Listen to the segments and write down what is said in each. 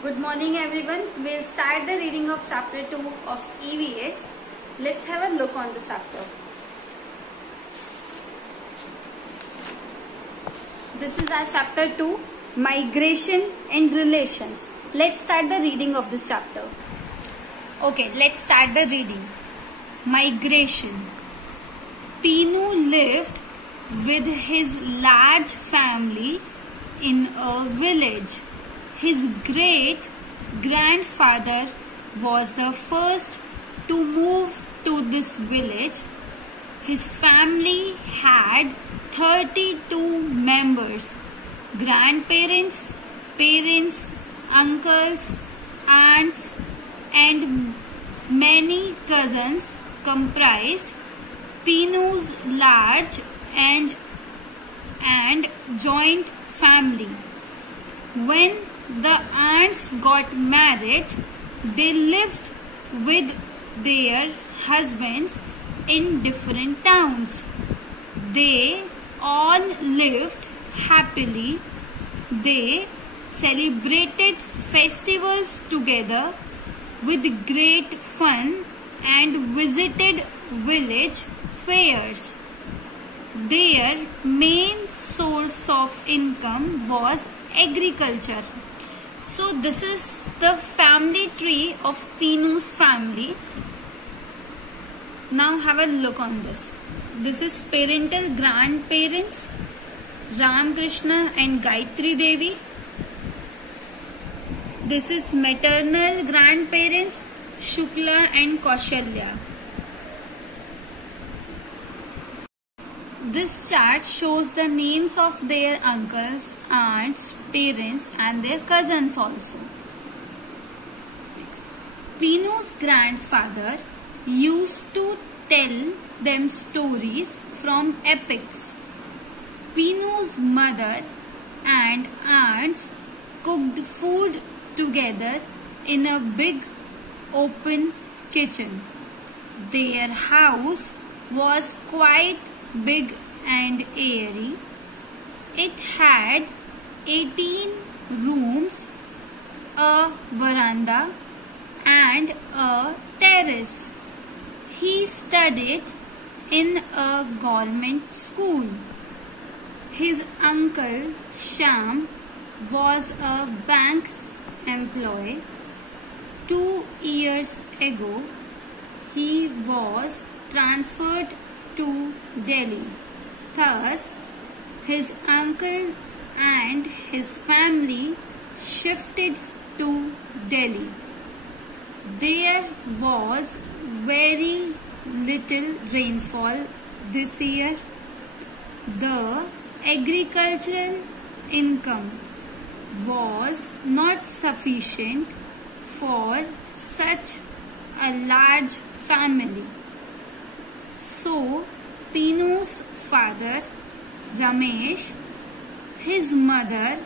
Good morning everyone. We'll start the reading of chapter 2 of EVS. Let's have a look on the chapter. This is our chapter 2, Migration and Relations. Let's start the reading of this chapter. Okay, let's start the reading. Migration. Pinu lived with his large family in a village. His great-grandfather was the first to move to this village. His family had 32 members. Grandparents, parents, uncles, aunts, and many cousins comprised Pinu's large and joint family. When the aunts got married, they lived with their husbands in different towns. They all lived happily. They celebrated festivals together with great fun and visited village fairs. Their main source of income was agriculture. So this is the family tree of Pinu's family. Now have a look on this. This is parental grandparents, Ramakrishna and Gayatri Devi. This is maternal grandparents, Shukla and Kaushalya. This chart shows the names of their uncles, aunts, parents and their cousins also. Pinu's grandfather used to tell them stories from epics. Pinu's mother and aunts cooked food together in a big open kitchen. Their house was quite big and airy. It had 18 rooms, a veranda and a terrace. He studied in a government school. His uncle Shyam was a bank employee. 2 years ago, he was transferred to Delhi. Thus, his uncle and his family shifted to Delhi. There was very little rainfall this year. The agricultural income was not sufficient for such a large family. So, Pinu's father, Ramesh, his mother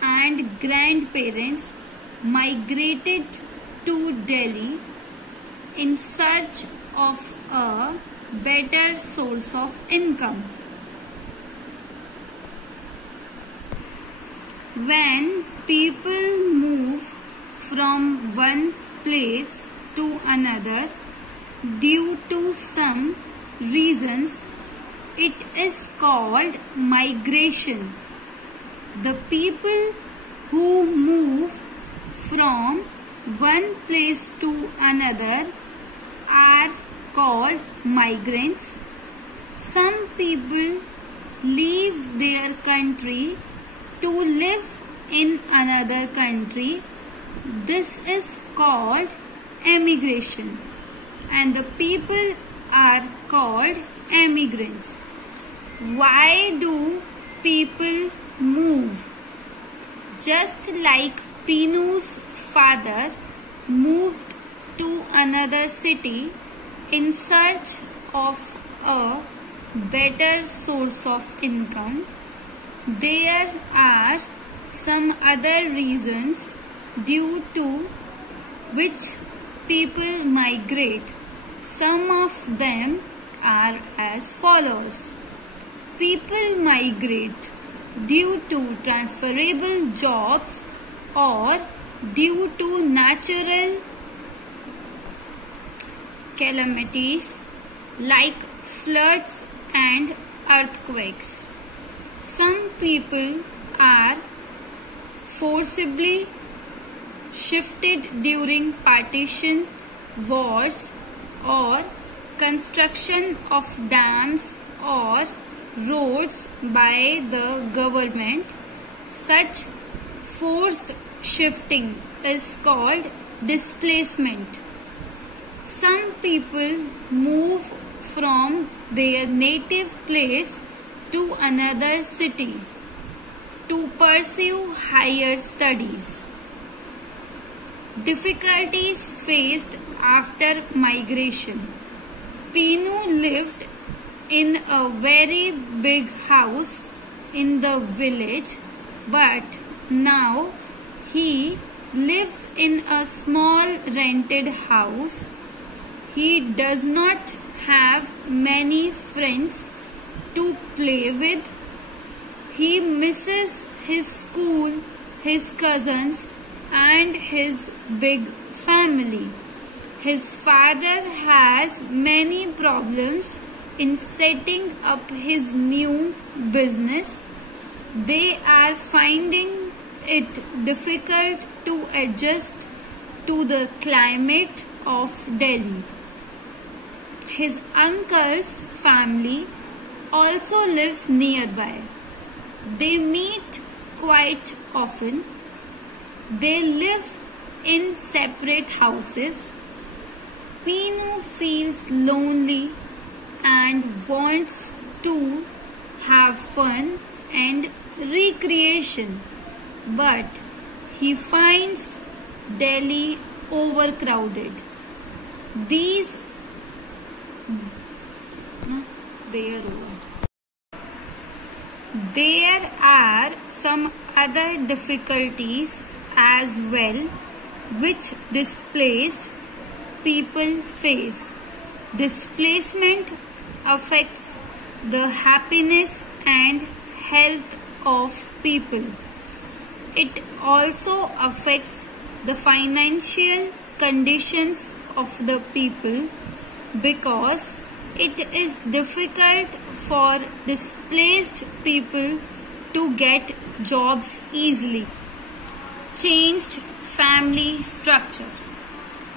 and grandparents migrated to Delhi in search of a better source of income. When people move from one place to another due to some reasons, it is called migration. The people who move from one place to another are called migrants. Some people leave their country to live in another country. This is called emigration, and the people are called emigrants. Why do people move? Just like Pinu's father moved to another city in search of a better source of income, there are some other reasons due to which people migrate. Some of them are as follows. People migrate due to transferable jobs or due to natural calamities like floods and earthquakes. Some people are forcibly shifted during partition, wars, or construction of dams or roads by the government. Such forced shifting is called displacement. Some people move from their native place to another city to pursue higher studies. Difficulties faced after migration. Pinu lived in a very big house in the village, but now he lives in a small rented house. He does not have many friends to play with. He misses his school, his cousins, and his big family. His father has many problems in setting up his new business. They are finding it difficult to adjust to the climate of Delhi. His uncle's family also lives nearby. They meet quite often. They live in separate houses. Pinu feels lonely and wants to have fun and recreation, but he finds Delhi overcrowded. There are some other difficulties as well which displaced people face. Displacement affects the happiness and health of people. It also affects the financial conditions of the people because it is difficult for displaced people to get jobs easily. Changed family structure.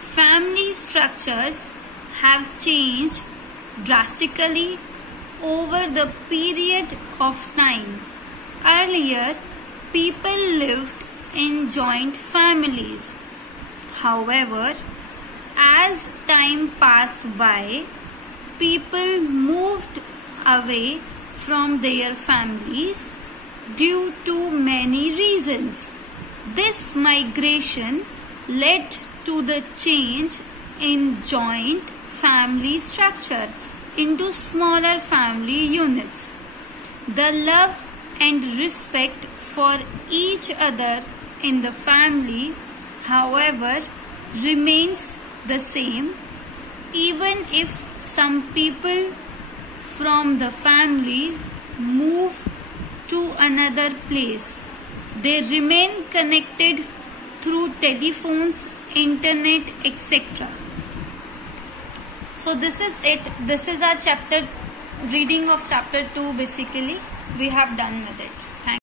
Family structures have changed drastically over the period of time. Earlier, people lived in joint families. However, as time passed by, people moved away from their families due to many reasons. This migration led to the change in joint family structure into smaller family units. The love and respect for each other in the family, however, remains the same, even if some people from the family move to another place. They remain connected through telephones, internet, etc. So this is it. This is our reading of chapter 2 basically. We have done with it.